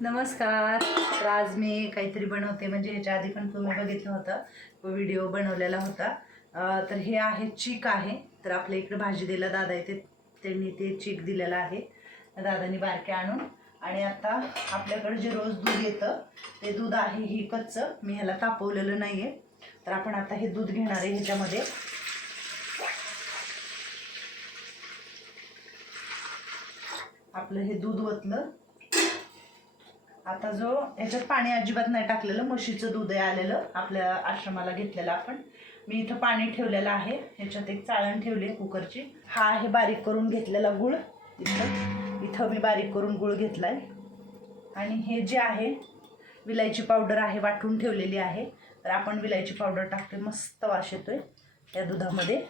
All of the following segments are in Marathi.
नमस्कार. तर आज मी काहीतरी बनवते. म्हणजे ह्याच्या आधी पण तुम्ही बघितलं होतं. व्हिडिओ बनवलेला होता. तर हे आहे चीक आहे. तर आपल्या इकडे भाजी दिला दादा येते. त्यांनी ते चीक दिलेलं आहे. दादानी बारके आणून. आणि आता आपल्याकडे जे रोज दूध येतं ते दूध आहे ही कच्चं. मी ह्याला तापवलेलं नाही आहे तर आपण आता हे दूध घेणार आहे ह्याच्यामध्ये. आपलं हे दूध ओतलं. आता जो ह्याच्यात पाणी अजिबात नाही टाकलेलं म्हशीचं दूध आहे आलेलं आपल्या आश्रमाला घेतलेलं आपण. मी इथं पाणी ठेवलेलं आहे ह्याच्यात एक चाळण ठेवली आहे कुकरची. हा आहे बारीक करून घेतलेला गुळ इथं. इथं मी बारीक करून गुळ आहे आणि हे जे आहे विलायची पावडर आहे वाटून ठेवलेली आहे. तर आपण विलायची पावडर टाकतोय मस्त वास येतोय या दुधामध्ये.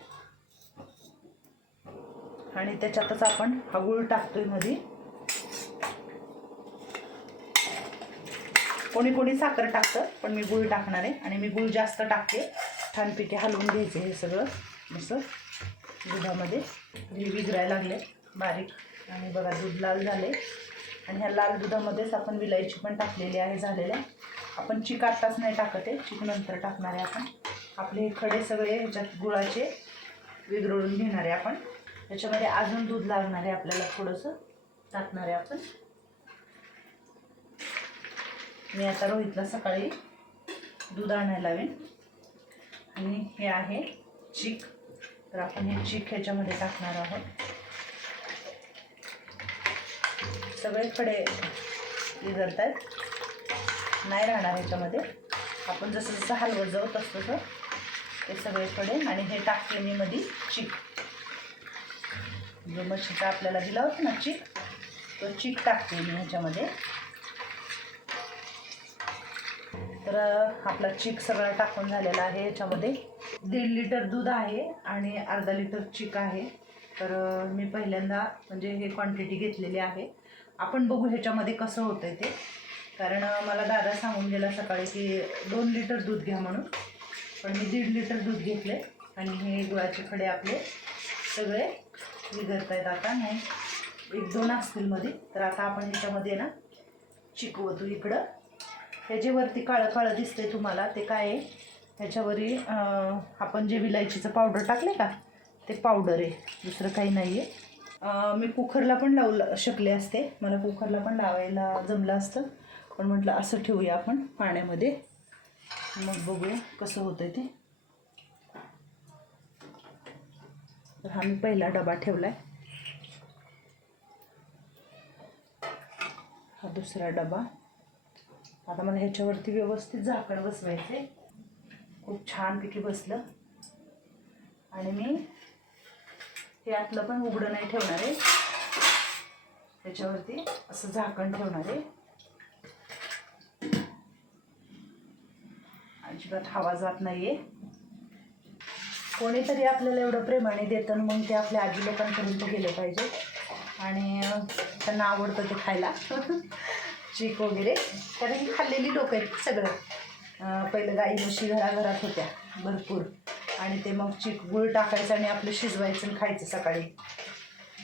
आणि त्याच्यातच आपण हा गुळ टाकतोयमध्ये कोणी कोणी साखर टाकतं पण मी गुळ टाकणार आहे. आणि मी गुळ जास्त टाकते. छानपैकी हलवून घ्यायचे हे सगळं. असं दुधामध्ये. हे विगरायला लागले. बारीक. आणि बघा दूध लाल झाले आणि ह्या लाल दुधामध्येच आपण विलायची पण टाकलेली आहे झालेल्या. आपण चिक आत्ताच नाही टाकत आहे. चिक नंतर टाकणार आहे आपण. आपले हे खडे सगळे ह्याच्यात गुळाचे विगरळून घेणार आहे आपण. त्याच्यामध्ये अजून दूध लागणार आहे आपल्याला थोडंसं. टाकणार आहे आपण. मी आता रोहितला सकाळी दूध आणायला लावेन. आणि हे आहे चीक. तर आपण हे चीक ह्याच्यामध्ये टाकणार आहोत. सगळे खडे विघरत आहेत नाही राहणार ह्याच्यामध्ये. आपण जसं जसं हलवत जाऊ तसं तसं ते सगळे खडे आणि हे टाकते मी मध्ये चीक. म्हणजे जो म्हशीचा आपल्याला दिला होता ना चीक तो चीक टाकते मी ह्याच्यामध्ये. तर आपला चीक सगळा टाकून झालेला आहे याच्यामध्ये. दीड लिटर दूध आहे आणि अर्धा लिटर चीक आहे. तर मी पहिल्यांदा म्हणजे हे क्वांटिटी घेतलेली आहे. आपण बघू ह्याच्यामध्ये कसं होतं आहे ते. कारण मला दादा सांगून गेला सकाळी की दोन लिटर दूध घ्या म्हणून. पण मी दीड लिटर दूध घेतले आणि हे गुळाचे खडे आपले सगळे विघरत आहेत आता. नाही एक दोन असतील मध्ये तर आता आपण ह्याच्यामध्ये ना चिकवतो इकडं. त्याच्यावरती काळं काळं दिसतंय तुम्हाला. ते काय आहे? ह्याच्यावरी आपण जे विलायचीचं पावडर टाकले का? ते पावडर आहे. दुसरं काही नाही आहे मी कुखरला पण लावलं शकले असते. मला कुखरला पण लावायला जमलं असतं. पण म्हटलं असं ठेवूया आपण पाण्यामध्ये. मग बघूया कसं होतं आहे ते. तर हा मी पहिला डबा ठेवला आहे हा दुसरा डबा. आता मला ह्याच्यावरती व्यवस्थित झाकण बसवायचे खूप छानपैकी बसलं. आणि मी हे आतलं पण उघडं नाही ठेवणार आहे. त्याच्यावरती असं झाकण ठेवणार आहे. अजिबात हवा जात नाही आहे कोणीतरी आपल्याला एवढं प्रेमाने देतं मग ते आपल्या आजी लोकांपर्यंत गेलं पाहिजे. आणि त्यांना आवडतं ते खायला. चीक वगैरे. कारण ही खाल्लेली लोक आहेत सगळं. पहिलं गाई म्हशी घराघरात होत्या भरपूर. आणि ते मग चीक गुळ टाकायचं आणि आपलं शिजवायचं आणि खायचं सकाळी.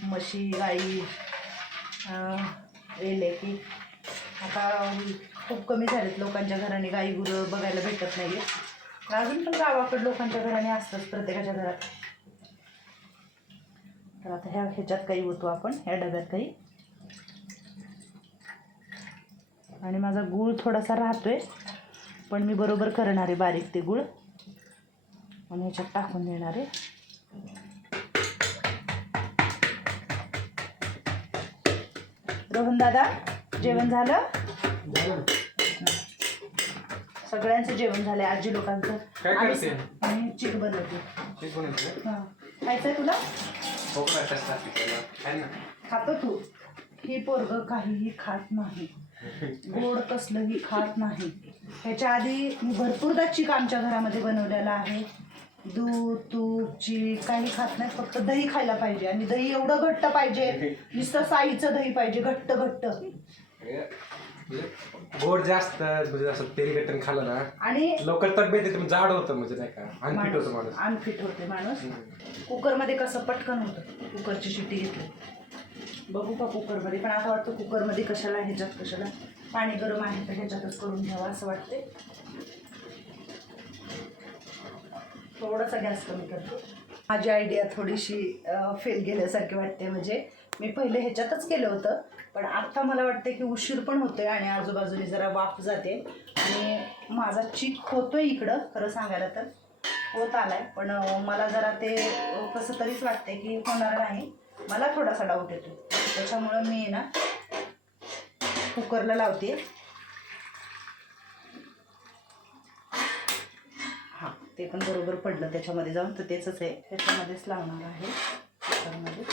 म्हशी गाई अं, वेले की आता खूप कमी झालेत लोकांच्या घराने गाई गुरं बघायला भेटत नाही अजून पण गावाकडं लोकांच्या घराने असतंच प्रत्येकाच्या घरात. तर आता ह्या ह्याच्यात काही होतो आपण ह्या डब्यात काही आणि माझा गूळ थोडासा राहतोय पण मी बरोबर करणार आहे बारीक ते गूळ. आणि ह्याच्यात टाकून देणार आहे. रोहन दादा जेवण झालं? सगळ्यांचं जेवण झालंय आजी लोकांचं. काय आणि- करते? आणि चिक बनवते? हां. खायचंय तुला? ना? खातो तू. ही पोरग काहीही खात नाही. गोड कसलंही खात नाही. ह्याच्या आधी मी भरपूरदा चीक आमच्या घरामध्ये बनवलेला आहे. दूध तूप चीक काही खात नाही फक्त दही खायला पाहिजे. आणि दही एवढं घट्ट पाहिजे नुसतं साईचं दही पाहिजे घट्ट घट्ट. गोड जास्त म्हणजे असं तेलगट्टन खाल्लं ना आणि लवकर तब्येत येते जाड होतं म्हणजे नाही का? अनफिट होतं माणूस. अनफिट होते माणूस. कुकरमध्ये कसं पटकन होतं. कुकरची शिट्टी घेतली. बघू का कुकरमध्ये. पण आता वाटतं कुकरमध्ये कशाला ह्याच्यात कशाला पाणी गरम आहे तर ह्याच्यातच करून घ्यावं असं वाटते थोडासा गॅस कमी करतो. माझी आयडिया थोडीशी फेल गेल्यासारखी वाटते. म्हणजे मी पहिले ह्याच्यातच केलं होतं पण आत्ता मला वाटते की उशीर पण होतोय आणि आजूबाजूने जरा वाफ जाते. आणि माझा चीक होतोय इकडं खरं सांगायला तर. होत आलाय पण मला जरा ते कसं तरीच वाटते की होणार नाही. मला थोडासा डाऊट येतो त्याच्यामुळं मी ना कुकरला लावते. हां ते पण बरोबर पडलं. त्याच्यामध्ये जाऊन तर तेच आहे. त्याच्यामध्येच लावणार आहे कुकरमध्ये.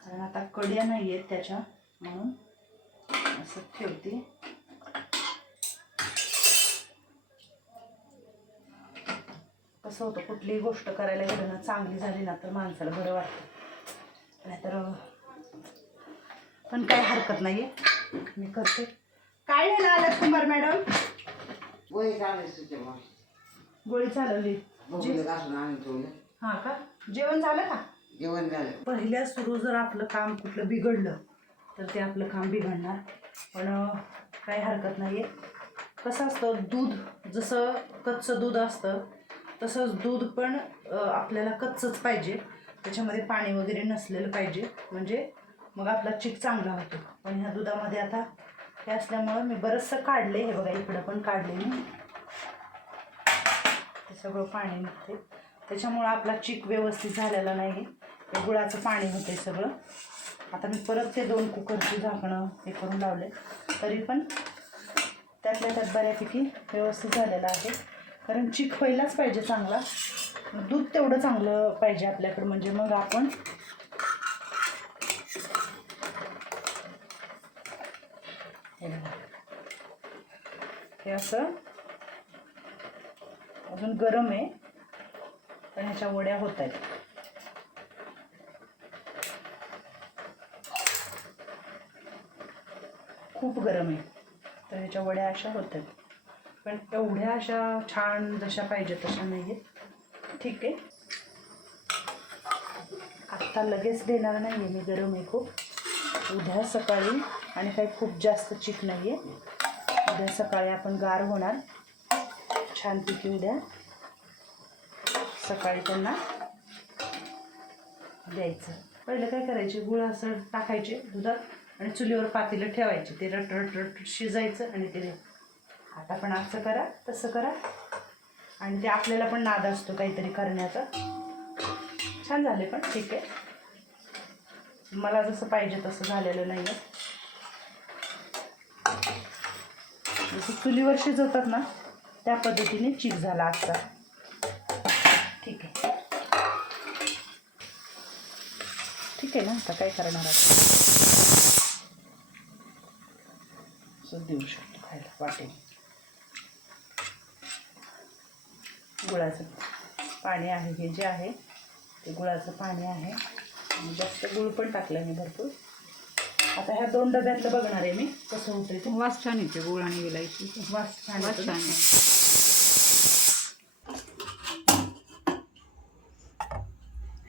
कारण आता कड्या नाही आहेत त्याच्या म्हणून असं ठेवते. कसं होतं कुठलीही गोष्ट करायला गेलं ना चांगली झाली ना तर माणसाला बरं वाटतं. नाहीतर पण काय हरकत नाही आहे मी करते. काय नाही आलं कुंभार मॅडम? वय चालायचं तेव्हा. गोळी चालवली. बघूया घासून आणून ठेवलं. हां का? जेवण झालं का? जेवण झालं. पहिल्या सुरू जर आपलं काम कुठलं बिघडलं तर ते आपलं काम बिघडणार. पण अं, काही हरकत नाही आहे कसं असतं दूध जसं कच्चं दूध असतं तसंच दूध पण अं, आपल्याला कच्चंच पाहिजे. त्याच्यामध्ये पाणी वगैरे नसलेलं पाहिजे. म्हणजे मग आपला चीक चांगला होतो. पण ह्या दुधामध्ये आता हे असल्यामुळं मी बरंचसं काढले हे बघा इकडं पण काढले मी. ते सगळं पाणी निघते त्याच्यामुळं आपला चीक व्यवस्थित झालेला नाही हे गुळाचं पाणी होते सगळं. आता मी परत ते दोन कुकरची झाकणं हे करून लावले तरी पण त्यातल्या त्यात बऱ्यापैकी व्यवस्थित झालेला आहे. कारण चीक व्हायलाच पाहिजे चांगला. दूध तेवढं चांगलं पाहिजे आपल्याकडं. म्हणजे मग आपण हे असं. अजून गरम आहे पण ह्याच्या वड्या होत आहेत. खूप गरम आहे तर ह्याच्या वड्या अशा होत आहेत. पण एवढ्या अशा छान जशा पाहिजे तशा नाही आहेत ठीक आहे. आत्ता लगेच देणार नाही आहे मी गरम आहे खूप. उद्या सकाळी आणि काही खूप जास्त चिक नाही आहे उद्या सकाळी आपण गार होणार. छानपैकी उद्या. सकाळी त्यांना द्यायचं. पहिलं काय करायचे? गुळ असं टाकायचे दुधात आणि चुलीवर पातेलं ठेवायचे. ते रट रट रट शिजायचं आणि ते आता पण असं करा तसं करा. आणि ते आपल्याला पण नाद असतो काहीतरी करण्याचा. छान झाले पण ठीक आहे. मला जसं पाहिजे तसं झालेलं नाही आहे जसं चुलीवर शिजवतात ना त्या पद्धतीने चीक झाला आजचा. ठीक आहे. ठीक आहे ना आता काय करणार आता असं देऊ शकतो खायला वाटेल. गुळाचं पाणी आहे हे जे आहे ते गुळाचं पाणी आहे. जास्त गुळ पण टाकलं मी भरपूर. आता ह्या दोन डब्यातलं बघणार आहे मी. कसं होतं ते? वास छान येते गोळ आणि विलायची वास छान वास छान? आहे.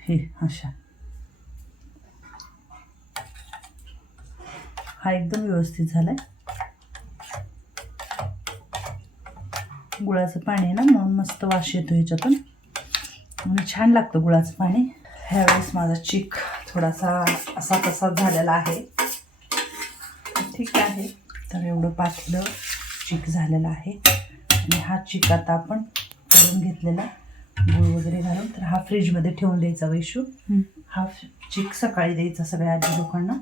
हे अशा. हा एकदम व्यवस्थित झालाय. गुळाचं पाणी आहे ना म्हणून मस्त वास येतो ह्याच्यातून. आणि छान लागतं गुळाचं पाणी. ह्यावेळेस माझा चिक थोडासा असा तसा झालेला आहे. ठीक आहे. तर एवढं पातलं चिक झालेलं आहे. आणि हा चिक आता आपण करून घेतलेला गुळ वगैरे घालून. तर हा फ्रीजमध्ये ठेवून द्यायचा वैशू. हा चिक सकाळी द्यायचा सगळ्या आजी लोकांना.